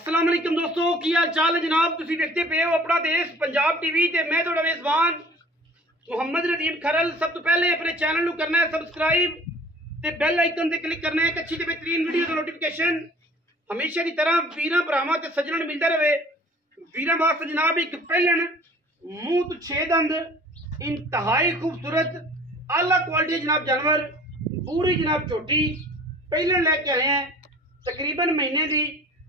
अस्सलाम वालेकुम दोस्तों, की हाल चाल है जनाब। तुसी देखते पे हो अपना देश पंजाब टीवी ते मैं थोड़ा मेजबान मुहम्मद नदीम खरल। सब तो पहले अपने चैनल को करना है सबसक्राइब ते बेल आइकन ते क्लिक करना है एक अच्छी ते बेहतरीन वीडियो का नोटिफिकेशन हमेशा की तरह वीरां भरावां ते सज्जणां मिलता रहे। वीरां वास्ते जनाब एक पहलन मुंह तो 6 दंद इंतहाई खूबसूरत आला क्वालिटी जनाब जानवर पूरी जनाब झोटी पहलन लेके आए हैं। तकरीबन महीने की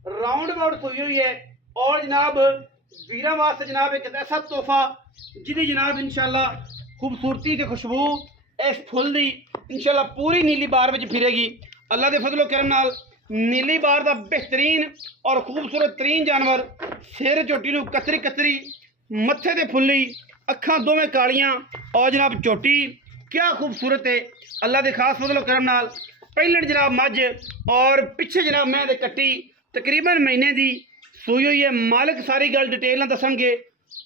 राउंड अबाउट हुई हुई है और जनाब वीरां वास्ते जनाब एक ऐसा तोहफा जिहदी जनाब इंशाल्लाह खूबसूरती ते खुशबू इस फुल दी इंशाल्लाह पूरी नीली बार में फिरेगी। अल्लाह के फजलो करम नाल नीली बार का बेहतरीन और खूबसूरत तरीन जानवर सिर चोटी नूं कतरी कतरी मत्थे ते फुल्ली अखां दोवें कालियां और जनाब चोटी क्या खूबसूरत है। अल्लाह के खास फजलो करम नाल पहले जनाब मझ और पिछे जनाब मैं दे कट्टी तकरीबन महीने की सूई हुई है। मालिक सारी गल डिटेल नाल दसणगे,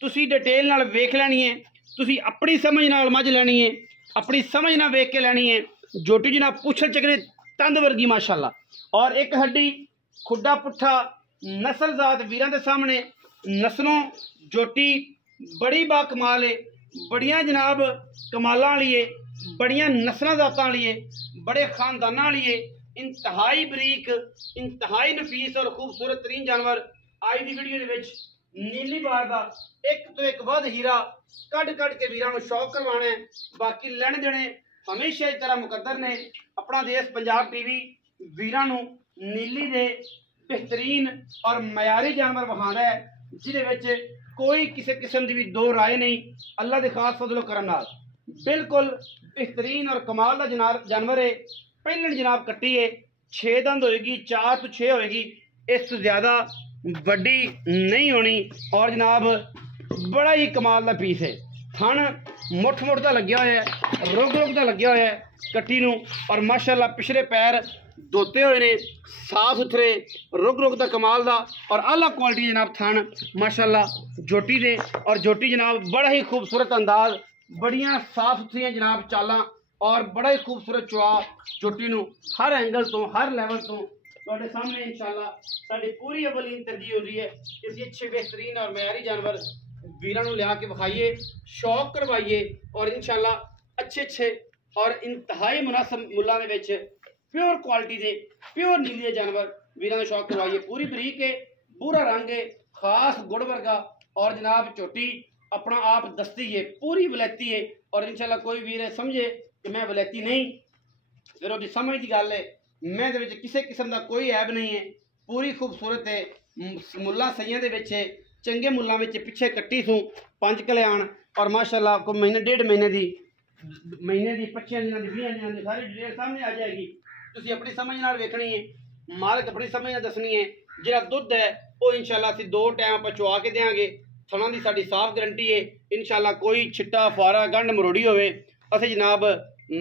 तुसी डिटेल नाल वेख लैनी है, तुसी अपनी समझ नाल मझ लैनी है, अपनी समझ नाल वेख के लैनी है। जोटी जनाब पुछल चकने तंद वर्गी माशाल्लाह और एक हड्डी खुड्डा पुट्ठा नस्लजात वीरां दे सामने नस्लों जोटी बड़ी बाकमाल है। बड़िया जनाब कमालां वाली है, बड़िया नस्लां जातां वाली है, बड़े खानदाना वाली है। इंतहाई बरीक इंतहाई नफीस और खूबसूरत तरीन जानवर आज की वीडियो दे विच नीली बार का एक तो एक वध हीरा कढ़ कढ़ के वीरां नूं शौक करवाना है। बाकी लैण देने हमेशा इस तरह मुकद्दर ने। अपना देश पंजाब टीवी वीरां नूं नीली दे बेहतरीन और मयारी जानवर विखांदा है जिहदे विच कोई किसी किस्म की भी दो राय नहीं। अल्लाह के खास फजलो करम नाल बिल्कुल बेहतरीन और कमाल का जानवर है। पहले जनाब कट्टी है 6 दंद होएगी, 4 तो 6 होएगी, इस तो ज़्यादा वड्डी नहीं होनी और जनाब बड़ा ही कमाल का पीस है। थन मुठ मुठ का लग्या होया है, रुग रुग का लग्या होया है कट्टी नूं और माशाल्लाह पिछले पैर धोते हुए ने साफ सुथरे रुग रुग का कमाल का और आला क्वालिटी जनाब थन माशाल्लाह जोटी दे और जोटी जनाब बड़ा ही खूबसूरत अंदाज बड़िया साफ सुथरियाँ जनाब चालां और बड़ा ही खूबसूरत चुआ जोटी नूं हर एंगल तो हर लैवल तो तुहाडे सामने इंशाल्लाह साडी पूरी अवलीन तरजीह हो रही है कि असीं अच्छे बेहतरीन और मयारी जानवर वीरां नूं लिया के विखाइए, शौक करवाइए और इंशाल्लाह अच्छे अच्छे और इंतहाई मुनासिब मुल्लां दे विच प्योर क्वालिटी दे प्योर नीले जानवर वीरां नूं शौक करवाइए। पूरी बरीक है, पूरा रंग है, खास गुड़ वर्गा और जनाब चोटी अपना आप दस्ती है, पूरी वलैती है और इंशाल्लाह कोई वीर समझे कि मैं वलैती नहीं फिर वो समझ की गल है। मैं दे विच किसी किस्म का कोई ऐब नहीं है, पूरी खूबसूरत है। मुल्लां सईयां दे विच चंगे मुल्लां विच पिछे कट्टी सूं 5 कल्याण और माशाल्लाह को महीने 1.5 महीने की 25 दिनों की 20 दिनों की सारी डिटेल सामने आ जाएगी। तुसीं अपनी समझ नाल वेखनी है, मालिक अपनी समझ नाल दसनी है। जिहड़ा दुध है वो इंशाल्लाह असीं 2 टाइम आपां चुआ के देंगे। थणां दी साडी साफ गारंटी है इंशाल्लाह। कोई छिट्टा फारा गंढ मरोड़ी होवे असीं जनाब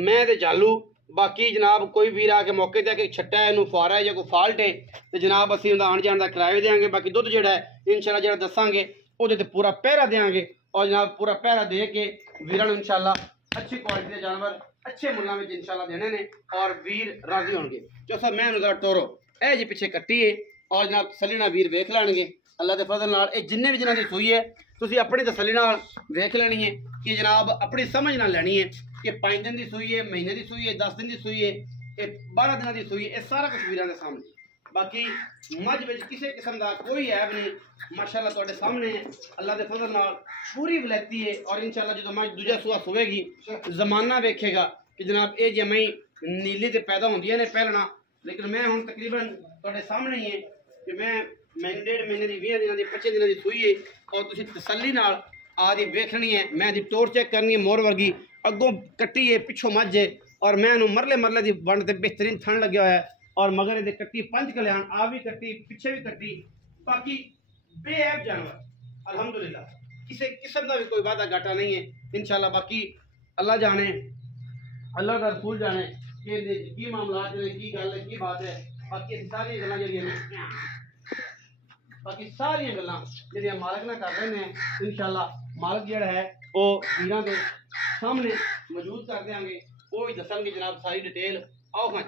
मैं ते चालू बाकी जनाब कोई वीर आके मौके ते आके छट्टा है इनू फारा है या कोई फाल्ट है तो जनाब असीं उहदा आण जाण दा किराया देंगे। बाकी दुध जिहड़ा है इंशाल्लाह जिहड़ा दसांगे उहदे ते पूरा पहरा देंगे और जनाब पूरा पहरा दे के वीरां नूं इंशाल्लाह अच्छी क्वालिटी के जानवर अच्छे मुल्लां विच इंशाल्लाह देने ने और वीर राजी होणगे। जो सब मैं उहदा टोरो ए जी पिछे कट्टी है और जनाब तसल्ली नाल वीर वेख लैणगे। अल्लाह के फजल नाल जिन्ने भी जिन्हां दी सूई है तुसीं अपनी तसल्ली नाल वेख लैनी है कि जनाब अपनी समझ नाल लैनी है कि 5 दिन की सूई है, महीने की सूई है, 10 दिन की सूई है, 12 दिन की सूई है, सारा कुछ वीरां दे सामने। बाकी मझ विच किसी किस्म का कोई ऐब नहीं माशाल्लाह तुहाडे सामने है। अल्लाह के फजल नाल पूरी वलैती है और इंशाल्लाह जो मझ दूजा सूआ सुवेगी जमाना वेखेगा कि जनाब ये जमई नीली ते पैदा होंदियां ने पहलना। लेकिन मैं हुण तकरीबन तुहाडे सामने ही है कि मैं महीने 1.5 महीने की 20 दिनों की 25 दिनों की सूई है और तुसीं तसल्ली नाल आदि वेखनी है। मैं दी टोर चेक करनी है, मोर वर्गी अगों कट्टी है, पिछों मझ है और मैं मरले मरले की वंड से बेहतरीन थन लग्या होया है और मगर ये कट्टी 5 कल्याण आ भी कट्टी पिछे भी कट्टी। बाकी बेऐब जानवर अल्हम्दुलिल्लाह किसी किस्म का भी कोई वादा घाटा नहीं है इंशाल्लाह। बाकी अल्लाह जाने, अल्लाह का रसूल जाने कि की मामला ने की गल है की बात है। बाकी सारी गल्लां जेहड़ियां बाकी सारिया गल्लां जेहड़ियां मालिक ना कर रहे हैं इंशाल्लाह मालिक जिहड़ा है वो वीरां दे सामने मौजूद कर देंगे। वो भी दसणगे जनाब सारी डिटेल। आओ हाँ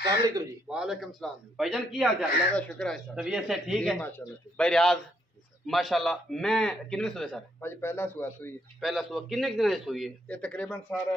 अस्सलाम वालेकुम जी। वालेकुम सलाम जी। भाईजान की हाल चाल? अल्लाह का शुक्र है सर। तबीयत से ठीक जी, है? माशाल्लाह। भाई रियाज माशाल्लाह। मैं कितने सुए सर? भाजी पहला सुआ सुई पहला सुआ किन्ने दिन दी सुई है? ये तकरीबन सर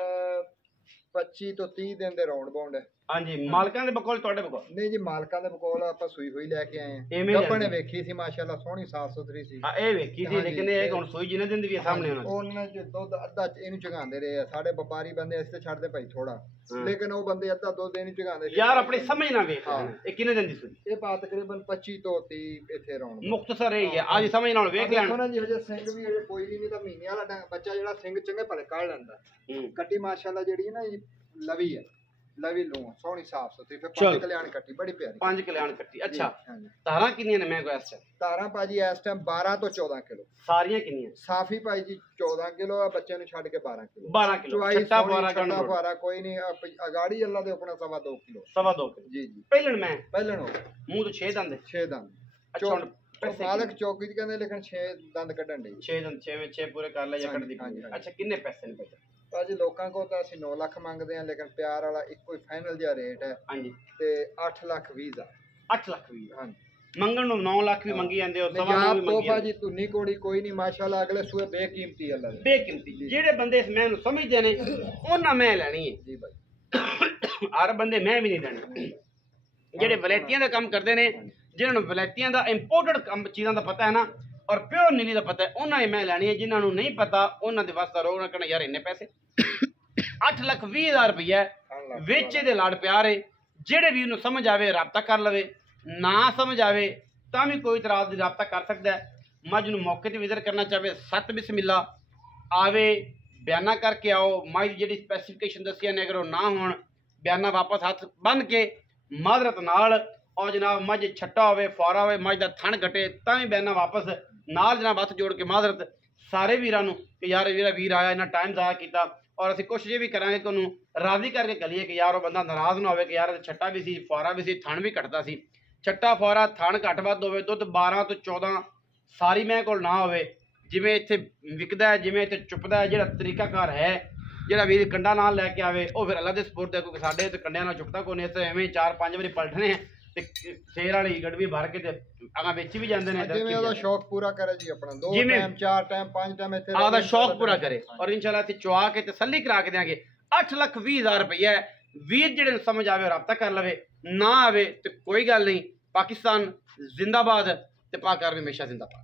25 ਤੋਂ 30 ਦਿਨ ਦੇ ਰਾਉਂਡ ਬਾਉਂਡ ਹੈ। हाँ जी, ਮਾਲਕਾਂ ਦੇ ਬਕੌਲ ਤੁਹਾਡੇ ਬਕੌਲ? ਨਹੀਂ ਜੀ, ਮਾਲਕਾਂ ਦੇ ਕੋਲ ਆਪਾਂ ਸੂਈ ਹੋਈ ਲੈ ਕੇ ਆਏ ਹਾਂ। ਇਵੇਂ ਗੱਪਣ ਨੇ ਵੇਖੀ ਸੀ ਮਾਸ਼ਾਅੱਲਾ, ਸੋਹਣੀ ਸਾਫ ਸੁਥਰੀ ਸੀ। ਹਾਂ ਇਹ ਵੇਖੀ ਸੀ, ਲੇਕਿਨ ਇਹ ਹੁਣ ਸੂਈ ਜਿਹਨੇ ਦਿਨ ਦੀ ਵੀ ਹੈ ਸਾਹਮਣੇ ਉਹਨਾਂ ਨੇ ਦੁੱਧ ਅੱਧਾ ਇਹਨੂੰ ਚਗਾਉਂਦੇ ਰਹੇ ਆ। ਸਾਡੇ ਵਪਾਰੀ ਬੰਦੇ ਇਸ ਤੇ ਛੱਡਦੇ ਭਾਈ ਥੋੜਾ, ਲੇਕਿਨ ਉਹ ਬੰਦੇ ਅੱਧਾ ਦੁੱਧ ਇਹਨੂੰ ਚਗਾਉਂਦੇ ਯਾਰ ਆਪਣੀ ਸਮਝ ਨਾ ਵੇਖ। ਇਹ ਕਿੰਨੇ ਦਿਨ ਦੀ ਸੂਈ? ਇਹ ਪਾ ਤਕਰੀਬਨ 25 ਤੋਂ 30 ਇੱਥੇ ਰਾਉਂਡ ਮੁਖਤਸਰ ਇਹ ਹੈ, ਅੱਜ ਸਮਝ ਨਾਲ ਵੇਖ ਲੈਣ। ਦੇਖੋ ਨਾ ਜੀ, ਹਜੇ ਸਿੰਘ ਵੀ ਹਜੇ ਕੋਈ ਨਹੀਂ ਤਾਂ ਮਹੀਨੇ ਵਾਲਾ ਬੱਚਾ ਜਿਹੜਾ ਸਿੰਘ ਚੰਗੇ ਭਲੇ ਕੱਢ ਲੈਂਦਾ। ਕੱਟੀ ਮਾਸ਼ਾਅੱਲਾ ਜਿਹੜੀ ਹੈ ਨਾ ਜੀ, ਲਵੀ ਹੈ, ਲਵੀ ਲੂੰ ਸੋਹਣੀ ਸਾਫ ਸੁਥਰੀ। ਫਿਰ 5 ਕਲਿਆਣ ਕੱਟੀ ਬੜੀ ਪਿਆਰੀ, 5 ਕਲਿਆਣ ਕੱਟੀ। ਅੱਛਾ, ਧਾਰਾਂ ਕਿੰਨੀਆਂ ਨੇ ਮੈਂ ਕੋ ਇਸ ਟਾਈਮ? ਧਾਰਾਂ ਭਾਜੀ ਇਸ ਟਾਈਮ 12 ਤੋਂ 14 ਕਿਲੋ। ਸਾਰੀਆਂ ਕਿੰਨੀਆਂ? ਸਾਫੀ ਭਾਈ ਜੀ 14 ਕਿਲੋ ਆ, ਬੱਚੇ ਨੂੰ ਛੱਡ ਕੇ 12 ਕਿਲੋ। 12 ਕਿਲੋ ਛੱਟਾ ਫੁਆਰਾ ਕੋਈ ਨਹੀਂ। ਅਗਾੜੀ ਅੱਲਾ ਦੇ ਆਪਣਾ 2.5 ਕਿਲੋ। 2.5 ਕਿਲੋ ਜੀ ਜੀ। ਪਹਿਲਣ ਮੈਂ ਪਹਿਲਣ ਹੋ ਮੂੰਹ ਤੋਂ 6 ਦੰਦ। 6 ਦੰਦ। ਅੱਛਾ ਹੁਣ ਮਾਲਕ ਚੌਕੀ ਦੀ ਕਹਿੰਦੇ, ਲੇਕਿਨ 6 ਦੰਦ ਕੱਢਣ ਦੇ। 6 ਦੰਦ 6 ਪੂਰੇ ਕਰ ਲੈ ਜਾਂ ਕੱਢ ਦੀ। ਅੱਛਾ ਕਿੰਨੇ ਪੈਸੇ ਨੇ ਭਾਈ? ਭਾਜੀ ਲੋਕਾਂ ਕੋਲ ਤਾਂ ਅਸੀਂ 9 ਲੱਖ ਮੰਗਦੇ ਹਾਂ, ਲੇਕਿਨ ਪਿਆਰ ਵਾਲਾ ਇੱਕੋ ਹੀ ਫਾਈਨਲ ਜਿਹਾ ਰੇਟ ਹੈ। ਹਾਂਜੀ ਤੇ 8 ਲੱਖ 20 ਦਾ। 8 ਲੱਖ 20? ਹਾਂਜੀ। ਮੰਗਣ ਨੂੰ 9 ਲੱਖ ਵੀ ਮੰਗੀ ਜਾਂਦੇ ਹੋ, ਸਵਾ 9 ਵੀ ਮੰਗੀ ਭਾਜੀ ਧੁੰਨੀ ਕੋੜੀ ਕੋਈ ਨਹੀਂ ਮਾਸ਼ਾਅੱਲਾ। ਅਗਲੇ ਸੂਏ ਬੇਕੀਮਤੀ ਅੱਲਾ ਦੇ, ਬੇਕੀਮਤੀ। ਜਿਹੜੇ ਬੰਦੇ ਇਸ ਮੈਂ ਨੂੰ ਸਮਝਦੇ ਨੇ ਉਹਨਾਂ ਮੈਂ ਲੈਣੀ ਹੈ ਜੀ ਭਾਈ। ਹਰ ਬੰਦੇ ਮੈਂ ਵੀ ਨਹੀਂ ਲੈਣੀ। ਜਿਹੜੇ ਵਲੈਤੀਆਂ ਦਾ ਕੰਮ ਕਰਦੇ ਨੇ, ਜਿਨ੍ਹਾਂ ਨੂੰ ਵਲੈਤੀਆਂ ਦਾ ਇੰਪੋਰਟਡ ਕੰਮ ਚੀਜ਼ਾਂ ਦਾ ਪਤਾ ਹੈ ਨਾ, ਔਰ ਪਿਓਰ ਨੀਲੀ ਦਾ ਪਤਾ ਹੈ, ਉਹਨਾਂ ਹੀ ਮੈਂ ਲੈਣੀ ਹੈ। ਜਿਨ੍ਹਾਂ ਨੂੰ ਨਹੀਂ ਪਤਾ ਉਹਨਾਂ ਦੇ ਵਾਸਤੇ ਰੋਗ ਨਾ ਕਰਨਾ। ਯਾਰ ਇੰਨੇ ਪੈਸੇ 8 ਲੱਖ 20 ਹਜ਼ਾਰ ਰੁਪਈਆ ਵਿੱਚ ਇਹਦੇ ਲਾੜ ਪਿਆਰ ਹੈ। ਜਿਹੜੇ ਵੀ ਉਹਨੂੰ ਸਮਝ ਆਵੇ ਰਾਬਤਾ ਕਰ ਲਵੇ, ਨਾ ਸਮਝ ਆਵੇ ਤਾਂ ਵੀ ਕੋਈ ਤਰ੍ਹਾਂ ਦੀ ਰਾਬਤਾ ਕਰ ਸਕਦਾ ਹੈ। ਮੱਝ ਨੂੰ ਮੌਕੇ ਤੇ ਵਿਜ਼ਿਟ ਕਰਨਾ ਚਾਹਵੇ, 7 ਬਿਸਮਿਲ੍ਲਾ ਆਵੇ, ਬਿਆਨਾ ਕਰਕੇ ਆਓ। ਮੱਝ ਜਿਹੜੀ ਸਪੈਸੀਫਿਕੇਸ਼ਨ ਦੱਸੀਆਂ ਨੇ ਅਗਰ ਉਹ ਨਾ ਹੋਣ, ਬਿਆਨਾ ਵਾਪਸ ਹੱਥ ਬੰਨ ਕੇ ਮਾਦਰਤ ਨਾਲ, ਔਰ ਜਨਾਬ ਮੱਝ ਛੱਟਾ ਹੋਵੇ, ਫੁਆਰਾ ਹੋਵੇ, ਮੱਝ ਦਾ ਥਣ ਘਟੇ ਤਾਂ ਵੀ ਬਿਆਨਾ ਵਾਪਸ ਨਾਲ ਜਨਾਬ ਹੱਥ ਜੋੜ ਕੇ ਮਾਦਰਤ ਸਾਰੇ ਵੀਰਾਂ ਨੂੰ ਕਿ ਯਾਰ ਜਿਹੜਾ ਵੀਰ ਆਇਆ ਇਹਨਾਂ ਟਾਈਮ ਜ਼ਾਇਆ ਕੀਤਾ। ਔਰ ਅਸੀਂ ਕੋਸ਼ਿਸ਼ ਇਹ ਵੀ ਕਰਾਂਗੇ ਕਿ ਉਹਨੂੰ ਰਾਜ਼ੀ ਕਰਕੇ ਕਰੀਏ ਕਿ ਯਾਰ ਉਹ ਬੰਦਾ ਨਾਰਾਜ਼ ਨਾ ਹੋਵੇ ਕਿ ਯਾਰ ਛੱਟਾ ਵੀ ਸੀ, ਫੁਆਰਾ ਵੀ ਸੀ, ਥਣ ਵੀ ਘਟਦਾ ਸੀ। ਛੱਟਾ ਫੁਆਰਾ ਥਣ ਘੱਟ ਵੱਧ ਹੋਵੇ, ਦੁੱਧ 12 ਤੋਂ 14 ਸਾਰੀ ਮੈਂ ਕੋਲ ਨਾ ਹੋਵੇ, ਜਿਵੇਂ ਇੱਥੇ ਵਿਕਦਾ ਹੈ, ਜਿਵੇਂ ਇੱਥੇ ਚੁੱਪਦਾ ਹੈ। ਜਿਹੜਾ ਤਰੀਕਾਕਾਰ ਹੈ, ਜਿਹੜਾ ਵੀਰ ਕੰਡਾ ਨਾਲ ਲੈ ਕੇ ਆਵੇ ਉਹ ਫਿਰ ਅੱਲਾ ਦੇ ਸਪੁਰਦ ਹੈ, ਕਿਉਂਕਿ ਸਾਡੇ ਤੇ ਕੰਡਿਆਂ ਨਾਲ ਚੁੱਕਦਾ ਕੋਈ ਨਹੀਂ। ਇੱਥੇ ਐਵੇਂ 4-5 ਵਾਰੀ ਪਲਟਣੇ ਤੇ ਸ਼ੇਰ ਵਾਲੀ ਗੜਵੀ ਭਰ ਕੇ ਤੇ ਅਗਾਂ ਵੇਚੀ ਵੀ ਜਾਂਦੇ ਨੇ। ਜਿਵੇਂ ਉਹਦਾ ਸ਼ੌਕ ਪੂਰਾ ਕਰੇ ਜੀ ਆਪਣਾ, 2 ਟਾਈਮ 4 ਟਾਈਮ 5 ਟਾਈਮ ਇੱਥੇ ਆਪਦਾ ਸ਼ੌਕ ਪੂਰਾ ਕਰੇ। ਔਰ ਇਨਸ਼ਾਅੱਲਾ ਇੱਥੇ ਚੁਆ ਕੇ ਤਸੱਲੀ ਕਰਾ ਕੇ ਦੇਾਂਗੇ। 8 ਲੱਖ 20 ਹਜ਼ਾਰ ਰੁਪਈਆ ਵੀਰ ਜਿਹੜੇ ਨੂੰ ਸਮਝ ਆਵੇ ਰਾਬਤਾ ਕਰ ਲਵੇ, ਨਾ ਆਵੇ ਤੇ ਕੋਈ ਗੱਲ ਨਹੀਂ। ਪਾਕਿਸਤਾਨ ਜ਼ਿੰਦਾਬਾਦ ਤੇ ਪਾਕ ਅਰਬ ਹਮੇਸ਼ਾ ਜ਼ਿੰਦਾਬਾਦ।